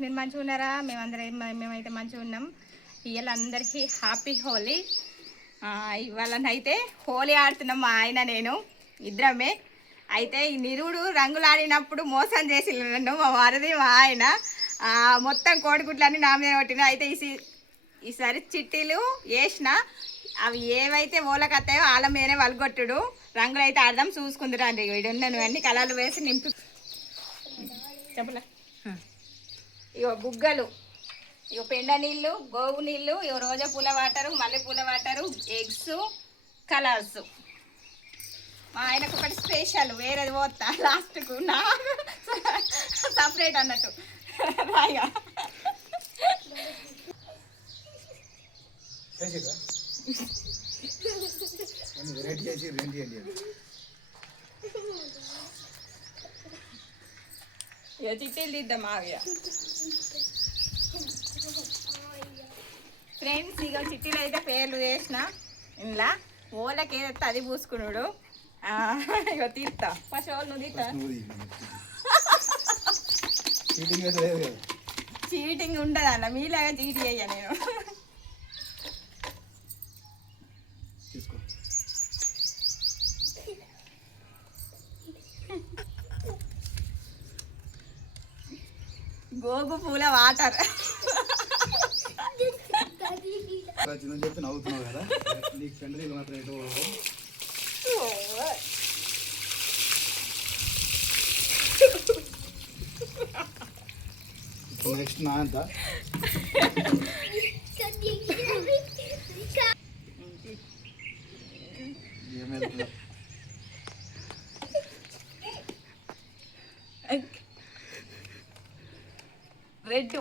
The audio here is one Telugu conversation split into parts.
మీరు మంచిగా ఉన్నారా? మేమైతే మంచిగా ఉన్నాం. ఇవాళ అందరికీ హ్యాపీ హోలీ. ఇవాళనైతే హోలీ ఆడుతున్నాం మా ఆయన నేను ఇద్దరమే. అయితే ఈ నిరుడు రంగులు ఆడినప్పుడు మోసం చేసి నన్ను మా వారది మా ఆయన మొత్తం కోడిగుడ్లన్నీ నా మీద కొట్టిన. అయితే ఈసారి చిట్టీలు వేసిన అవి ఏవైతే ఓలకత్తాయో వాళ్ళ మీదనే వలగొట్టుడు. రంగులు అయితే ఆడదాం చూసుకుందిరా అండి. వీడు ఉన్నాను అన్ని కలర్లు వేసి నింపి చెప్పలే. ఇగో బుగ్గలు, ఇగో పెండ నీళ్ళు, గోగు నీళ్ళు, ఇగో రోజా పూల వాటరు, మల్లె పూల వాటరు, ఎగ్స్, కలర్స్. మా ఆయనకు ఒకటి స్పెషల్ వేరేది పోతా లాస్ట్కు నా సపరేట్ అన్నట్టు రాయిగా ఇక చిట్టీలు తీద్దాం ఆవిడ ఫ్రెండ్స్. ఇక చిట్టీలు అయితే పేర్లు వేసిన ఇంట్లో ఓలకి ఏదైతే అది పూసుకున్నాడు. ఇక తీస్తా ఫస్ట్ వాళ్ళు నువ్వు తీస్తా. చీటింగ్ ఉండదు అన్న, మీలాగా చీటి అయ్యా నేను. గోగు పూల వాటర్ చెప్పి నవ్వుతున్నావు కదా, నీకు ఫ్రెండ్ మాత్రం ఎటు నెక్స్ట్ నా అంత రెడ్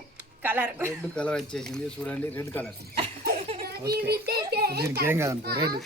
కలర్ వచ్చేసింది చూడండి. రెడ్ కలర్ దీనికి ఏం కాదనుకో రెడ్.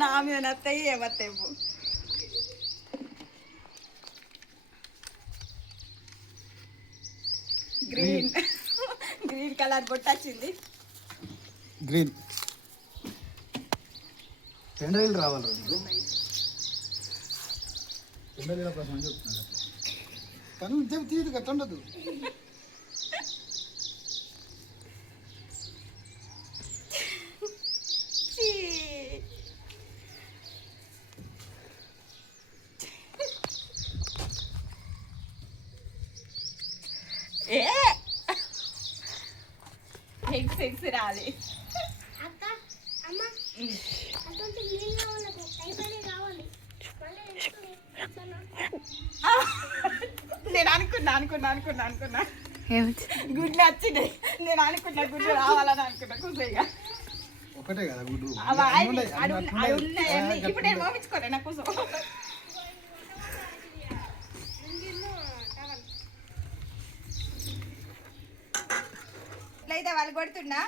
నా మీద నత్తాయి ఏమత్తేపు. గ్రీన్ గ్రీన్ కలర్ బొట్టు వచ్చింది. గ్రీన్ ఎండలు రావాలి. ఎండల కోసం చెప్తున్నాను కానీ ఉద్యోగం తీయదు కదా ఉండదు. ఎగ్స్ రాలి. నేను అనుకున్నా గుడ్లు వచ్చినాయి. నేను అనుకున్నా గుడ్లు రావాలని అనుకున్నా. కూసైగా ఒకటే కదా గుడ్డు. ఇప్పుడు నేను పంపించుకోలే నా కూసం. ఇట్లయితే వాళ్ళు కొడుతున్నా.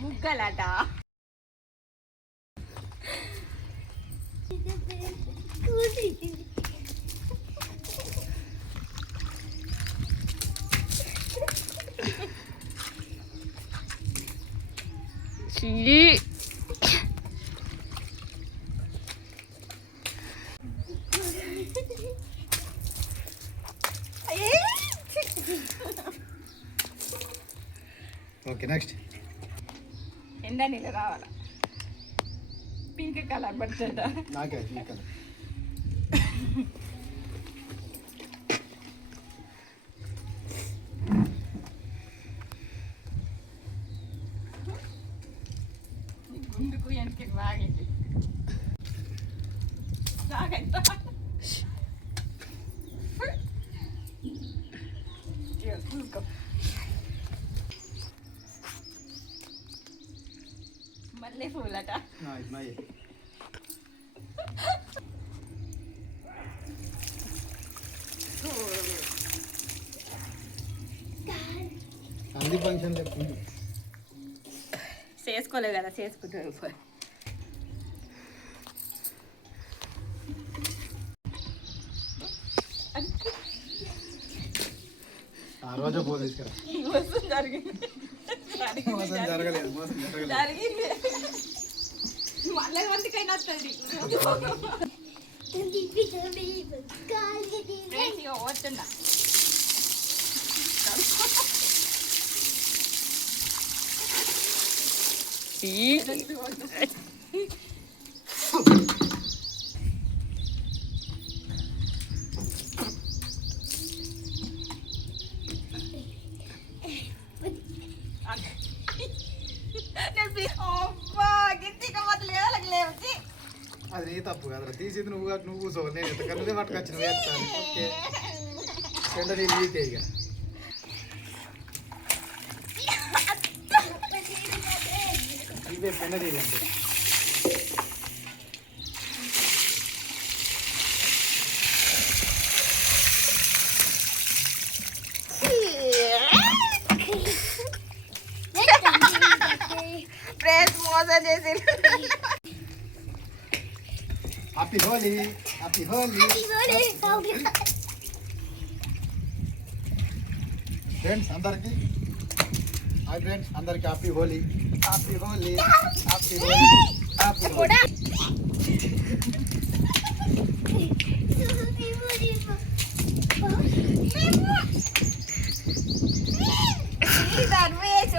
బుగ్గలట ఓకే నెక్స్ట్ ఎండ నీళ్ళు రావాలా. పింక్ కలర్ పడుతుందా నాకే పింక్ కలర్. గుండుకు వెనక్కి బాగింది. నాకైతే మళ్ళీ పూలట హల్దీ ఫంక్షన్ లేకుండా చేసుకోలేదు కదా చేసుకుంటారు ఆ రోజు పోలీస్ కదా మోసం జరిగింది మోసం జరగలేదు జరిగింది మళ్ళీ మందికైనా వస్తుంది వస్తున్నా అది నీ తప్పు కదరా తీసింది నువ్వు కూర్చోవాలి నేను ఎంత కన్నదే పట్టుకొచ్చిన వేస్తాను ఓకే ఎండ నీళ్ళు ఈతే ఇక ఇవే పెండ నీళ్ళు అంటే ఫ్రెండ్స్ మోసం చేసి happy Holi happy Holi friends అందరికి హాయ్ ఫ్రెండ్స్ అందరికి happy Holi happy Holi happy Holi happy Holi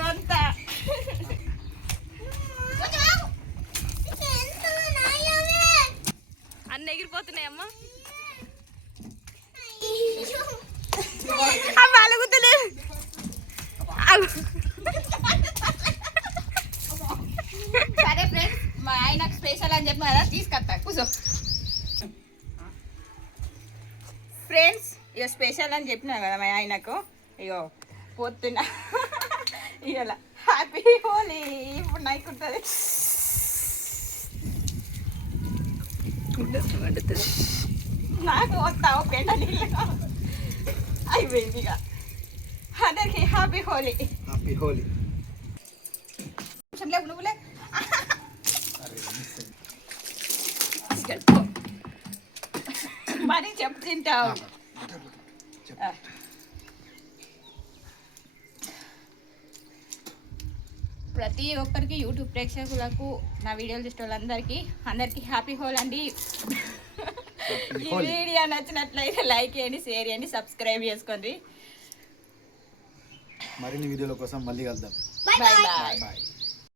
అంతా అన్న ఎగిరిపోతున్నాయమ్మా అవి అలుగుతలేదు సరే ఫ్రెండ్స్ మా ఆయనకు స్పెషల్ అని చెప్పి కదా తీసుకొస్తా కూర్చో ఫ్రెండ్స్ ఇక స్పెషల్ అని చెప్పినా కదా మా ఆయనకు ఇగో పొద్దున ఇవాళ హ్యాపీ హోలీ ఇప్పుడు నైట్ ఉంటుంది నాకు వస్తావు పెండ నీళ్ళు అయిపోయింది ఇక అందరికి హ్యాపీ హోలీ హ్యాపీ హోలీ లేవు నువ్వులే మరి చెప్పు తింటావు ప్రతి ఒక్కరికి యూట్యూబ్ ప్రేక్షకులకు నా వీడియోలు చూసే వాళ్ళందరికీ అందరికీ హ్యాపీ హోల్ అండి ఈ వీడియో నచ్చినట్లయితే లైక్ చేయండి షేర్ చేయండి సబ్స్క్రైబ్ చేసుకోండి మరిన్ని వీడియోల కోసం మళ్ళీ కలుద్దాం బాయ్ బాయ్ బాయ్